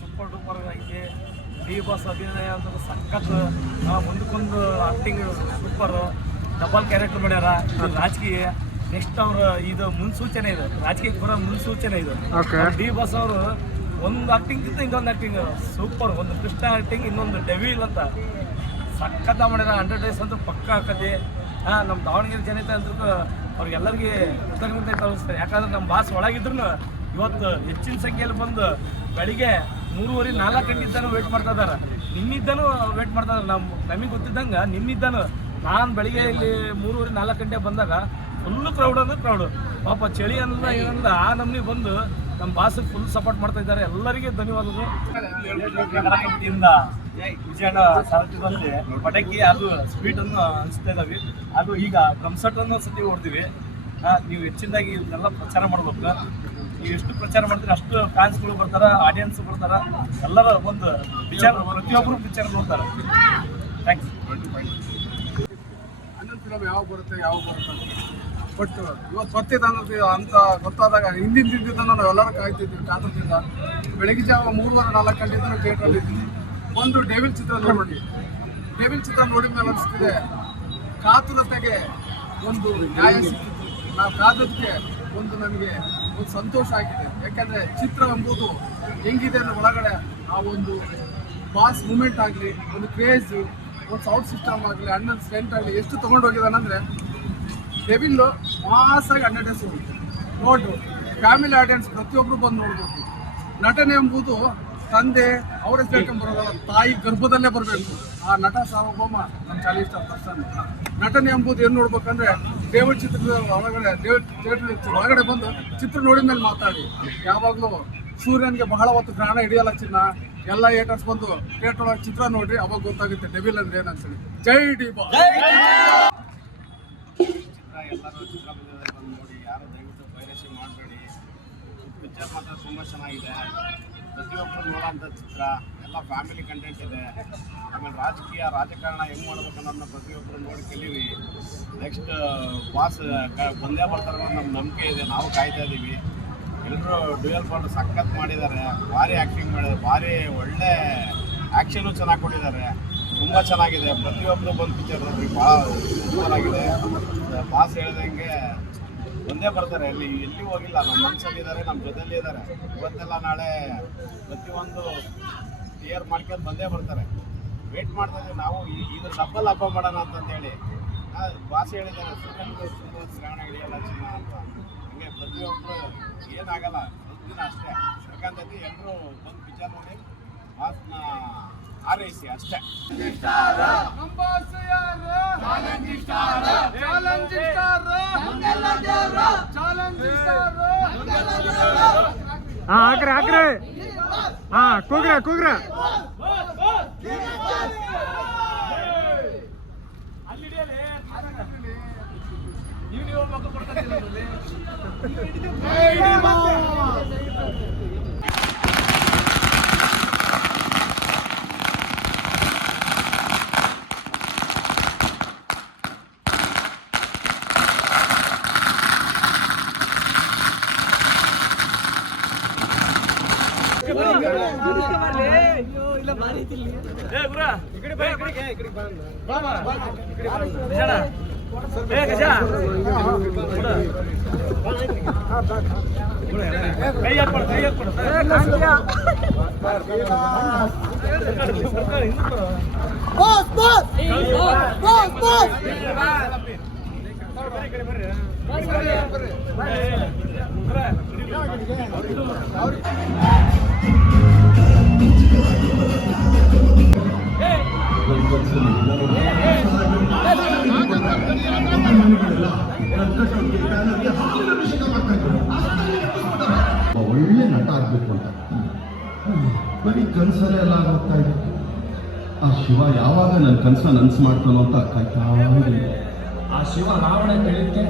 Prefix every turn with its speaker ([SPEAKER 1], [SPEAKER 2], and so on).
[SPEAKER 1] Super duper ಆಗಿದೆ D boss ಅಭಿನಯ ಅಂದ್ರೆ ಸಖತ್ ಒಂದಕ್ಕೊಂದು ಮುಂದಕ್ಕೊಂದು ಆಕ್ಟಿಂಗ್ ಸೂಪರ್ ಡಬಲ್ ಕ್ಯಾರೆಕ್ಟರ್ ಮಾಡ್ಯಾರ ರಾಜಕೀಯ. ನೆಕ್ಸ್ಟ್ ಅವ್ರ ಇದು ಮುನ್ಸೂಚನೆ ಇದೆ. ರಾಜಕೀಯ ಬರೋ ಮುನ್ಸೂಚನೆ ಇದು. ಡಿ ಬಾಸ್ ಅವರು ಒಂದು ಆಕ್ಟಿಂಗ್ ಕಿಂತ ಇನ್ನೊಂದು ಆಕ್ಟಿಂಗ್ ಸೂಪರ್ ಒಂದು ಕೃಷ್ಣ ಆಕ್ಟಿಂಗ್ ಇನ್ನೊಂದು ಡೆವಿಲ್ ಅಂತ. ಸಖತ್ತ ಮಾಡ್ಯಾರ ಹಂಡ್ರೆಡ್ ಡೇಸ್ ಅಂತ ಪಕ್ಕ ಆಕತಿ ಹಾಂ ನಮ್ಮ ದಾವಣಗೆರೆ ಜನತೆ ಅಂದ್ರೂ ಅವ್ರಿಗೆಲ್ಲರಿಗೆ ಕೃತಜ್ಞತೆ ತೋರಿಸ್ತಾರೆ. ಯಾಕಂದ್ರೆ ನಮ್ಮ ಬಾಸ್ ಒಳಗಿದ್ರು ಇವತ್ತು ಹೆಚ್ಚಿನ ಸಂಖ್ಯೆಯಲ್ಲಿ ಬಂದು ಬೆಳಿಗ್ಗೆ ಮೂರುವರೆ ನಾಲ್ಕು ಗಂಟೆಯಿಂದನೂ ವೇಟ್ ಮಾಡ್ತಾ ಇದ್ದಾರೆ. ನಿಮ್ಮಿದ್ದಾನು ವೇಟ್ ಮಾಡ್ತಾ ಇದ್ದಾರೆ. ನಮ್ಮ ನಮಗೆ ಗೊತ್ತಿದ್ದಂಗೆ ನಿಮ್ಮಿದ್ದಾನು. ನಾನು ಬೆಳಿಗ್ಗೆ ಇಲ್ಲಿ ಮೂರುವರೆ ನಾಲ್ಕು ಗಂಟೆ ಬಂದಾಗ ಫುಲ್ಲು ಕ್ರೌಡ್ ಅಂದ್ರೆ ಕ್ರೌಡ್ ಪಾಪ ಚಳಿ ಅನ್ನಲ್ಲ ಏನಲ್ಲ ಆ ನಮ್ನಿ ಬಂದು ನಮ್ಮ ಬಾಸಿಗೆ ಫುಲ್ ಸಪೋರ್ಟ್ ಮಾಡ್ತಾ ಇದ್ದಾರೆ. ಎಲ್ಲರಿಗೆ ಧನ್ಯವಾದಗಳು. ವಿಜಯಣ್ಣ ಸಾರಥ್ಯದಲ್ಲಿ ಪಟಾಕಿ ಅದು ಸ್ವೀಟನ್ನು ಹಂಚ್ತಾ ಇದ್ದಾವೆ ಅದು ಈಗ ಡ್ರಮ್ಸೆಟ್ ಅನ್ನು ಸತಿ ಹೊಡ್ತೀವಿ ಆ, ನೀವು ಹೆಚ್ಚಿನದಾಗಿ ಇದನ್ನೆಲ್ಲ ಪ್ರಚಾರ ಮಾಡ್ಬೇಕು. ಎಷ್ಟು ಪ್ರಚಾರ ಮಾಡ್ತೀರಿ, ಅಷ್ಟು ಫ್ಯಾನ್ಸ್ಗಳು ಬರ್ತಾರ ಆಡಿಯನ್ಸ್ ಬರ್ತಾರ, ಎಲ್ಲರ ಒಂದು ವಿಚಾರ, ಪ್ರತಿಯೊಬ್ಬರು ಪಿಕ್ಚರ್ ನೋಡ್ತಾರೆ. ಥ್ಯಾಂಕ್ಸ್
[SPEAKER 2] ಹನ್ನೊಂದು ಫಿಲಮ್ ಯಾವಾಗ ಬರುತ್ತೆ ಯಾವಾಗ ಬರುತ್ತೆ ಅಂತ. ಬಟ್ ಇವತ್ತು ಬರ್ತಿದ್ದ ಅನ್ನೋದು ಅಂತ ಗೊತ್ತಾದಾಗ ಹಿಂದಿನ ದಿನದಿಂದ ನಾವು ಎಲ್ಲರೂ ಕಾಯ್ತಿದ್ವಿ ಕಾತರದಿಂದ ಬೆಳಗ್ಗೆ ಜಾವ ಮೂರುವರೆ, ನಾಲ್ಕು ಗಂಟೆಯಿಂದ ಥಿಯೇಟ್ರಲ್ಲಿ ಒಂದು ಡೇವಿಲ್ ಚಿತ್ರ ನೋಡಿ. ಡೇವಿಲ್ ಚಿತ್ರ ನೋಡಿದ ಮೇಲೆ ಅನಿಸ್ತಿದೆ. ಕಾತುರತೆಗೆ ಒಂದು ನ್ಯಾಯ ಸಿಕ್ಕಿತ್ತು. ನಾವು ಕಾದದಕ್ಕೆ ಒಂದು ನಮಗೆ ಒಂದು ಸಂತೋಷ ಆಗಿದೆ. ಯಾಕಂದರೆ ಚಿತ್ರ ಎಂಬುದು ಹೆಂಗಿದೆ ಅನ್ನೋ ಒಳಗಡೆ ಆ ಒಂದು ಬಾಸ್ ಮೂಮೆಂಟ್ ಆಗಲಿ, ಒಂದು ಕ್ರೇಜ್ ಒಂದು ಸೌಂಡ್ ಸಿಸ್ಟಮ್ ಆಗಲಿ, ಅಣ್ಣನ ಸ್ಟ್ರೆಂಟ್ ಆಗಲಿ ಎಷ್ಟು ತೊಗೊಂಡು ಹೋಗಿದ್ದಾನಂದ್ರೆ ಡೆವಿಲ್ಲು ಮಾಸಾಗಿ ಡೇಸ್ ಹೋಗುತ್ತೆ. ನೋಡು ಫ್ಯಾಮಿಲಿ ಆಡಿಯನ್ಸ್ ಪ್ರತಿಯೊಬ್ಬರು ಬಂದು ನೋಡ್ಬೋದು. ನಟನೆ ಎಂಬುದು ತಂದೆ, ಅವರ ಬರೋದಲ್ಲ, ತಾಯಿ ಗರ್ಭದಲ್ಲೇ ಬರಬೇಕು. ಆ ನಟ ಸಾರ್ವಭೌಮ ನಮ್ಮ ಚಾಲಿ ಇಷ್ಟ ಪರ್ಸನ್ ನಟನೆ ಎಂಬುದು ಏನು ನೋಡ್ಬೇಕಂದ್ರೆ ದೇವರ ಚಿತ್ರದ ಒಳಗಡೆ ದೇವ್ರ ಥಿಯೇಟರ್ ಒಳಗಡೆ ಬಂದು ಚಿತ್ರ ನೋಡಿದ ಮೇಲೆ ಮಾತಾಡಿ. ಯಾವಾಗಲೂ ಸೂರ್ಯನಿಗೆ ಬಹಳ ಹೊತ್ತು ಗ್ರಹಣ ಹಿಡಿಯಲ್ಲ ಚಿನ್ನ. ಎಲ್ಲ ಏಟರ್ಸ್ ಬಂದು ಥಿಯೇಟರ್ ಒಳಗೆ ಚಿತ್ರ ನೋಡ್ರಿ ಅವಾಗ ಗೊತ್ತಾಗುತ್ತೆ ಡೆವಿಲ್ ಅಂದ್ರೆ ಏನಂತೇಳಿ ಜೈ ಡಿ ಬಾ
[SPEAKER 3] ಚಿತ್ರ ಎಲ್ಲರೂ ಚಿತ್ರಮಂದಿರದಲ್ಲಿ ಬಂದು ನೋಡಿ ಯಾರು ದಯವಿಟ್ಟು ಪೈರಸಿ ಮಾಡಬೇಡಿ. ಪಿಕ್ಚರ್ ಮಾತ್ರ ತುಂಬ ಚೆನ್ನಾಗಿದೆ. ಪ್ರತಿಯೊಬ್ಬರು ನೋಡೋಂಥ ಚಿತ್ರ, ಎಲ್ಲ ಫ್ಯಾಮಿಲಿ ಕಂಟೆಂಟ್ ಇದೆ. ಆಮೇಲೆ ರಾಜಕೀಯ, ರಾಜಕಾರಣ ಹೆಂಗೆ ಮಾಡ್ಬೇಕು ಅನ್ನೋದನ್ನ ಪ್ರತಿಯೊಬ್ಬರು ನೋಡಿ ಕಲೀವಿ ನೆಕ್ಸ್ಟ್ ಬಾಸ್ ಬಂದೇ ಬರ್ತಾರೆ ನಮ್ಮ ನಂಬಿಕೆ ಇದೆ. ನಾವು ಕಾಯ್ತಾ ಇದ್ದೀವಿ ಎಲ್ಲರೂ ಡ್ಯೂಯಲ್ ಪಾರ್ಟ್ ಸಖತ್ ಮಾಡಿದ್ದಾರೆ. ಭಾರಿ ಆ್ಯಕ್ಟಿಂಗ್ ಮಾಡಿದ್ದಾರೆ. ಭಾರಿ ಒಳ್ಳೆ ಆ್ಯಕ್ಷನ್ನು ಚೆನ್ನಾಗಿ ಕೊಟ್ಟಿದ್ದಾರೆ. ತುಂಬ ಚೆನ್ನಾಗಿದೆ. ಪ್ರತಿಯೊಬ್ಬರು ಬಂದು ಪಿಕ್ಚರ್ ನೋಡ್ರಿ. ಭಾಳ ಸೂಪರ್ ಆಗಿದೆ. ಬಾಸ್ ಹೇಳ್ದಂಗೆ ಒಂದೇ ಬರ್ತಾರೆ. ಅಲ್ಲಿ ಎಲ್ಲಿ ಹೋಗಿಲ್ಲ. ನಮ್ಮ ಮನಸ್ಸಲ್ಲಿದ್ದಾರೆ ನಮ್ಮ ಜೊತೆಯಲ್ಲಿ ಇದ್ದಾರೆ ಇವತ್ತೆಲ್ಲ ನಾಳೆ ಪ್ರತಿಯೊಂದು ಕ್ಲಿಯರ್ ಮಾಡ್ಕೊಂಡು ಬಂದೇ ಬರ್ತಾರೆ. ವೇಟ್ ಮಾಡ್ತಾ ಇದ್ದೀವಿ. ನಾವು ಈ- ಇದ್ರ ಡಬ್ಬಲ್ ಹಬ್ಬ ಮಾಡೋಣ ಅಂತಂದೇಳಿ. ಭಾಷೆ ಹೇಳಿದ್ದಾರೆ ಸೂರ್ಯನಿಗೆ ತುಂಬ ಶ್ರವಣ ಹಿಡಿಯಲ್ಲ ಚಿನ್ನ ಅಂತ. ಹಂಗೆ ಪ್ರತಿಯೊಬ್ಬರು ಏನಾಗಲ್ಲ. ಒಂದು ದಿನ ಅಷ್ಟೇ ಯಾಕಂತಂದು ಎಲ್ಲರೂ ಬಂದು ವಿಚಾರ ನೋಡಿ ಮಾತನ್ನ ಆರೈಸಿ ಅಷ್ಟೇ.
[SPEAKER 4] ಹಾ ಹಾಕ್ರಿ ಹಾಕ್ರಿ. ಹಾ ಕೂಗ್ರ ಕೂಗ್ರ.
[SPEAKER 1] ನೀವು ನೀವು ಮಕ್ಕಳು ಕೊಡ್ತಾರೆ ಏ ಗುರ
[SPEAKER 5] ಒಳ್ಳೆ ನಟ ಆಗಬೇಕು ಅಂತ. ಬರೀ ಕನ್ಸಲ್ಲೇ ಎಲ್ಲ ಹೋಗ್ತಾ ಇದೆ. ಆ ಶಿವ ಯಾವಾಗ ನನ್ನ ಕನಸನ್ನ ನನ್ಸ್ ಮಾಡ್ತಾನೋ ಅಂತ ಕಾಯ್ತಾ.
[SPEAKER 6] ಆ ಶಿವ ರಾವಣ ಹೇಳಿದ್ಕೆ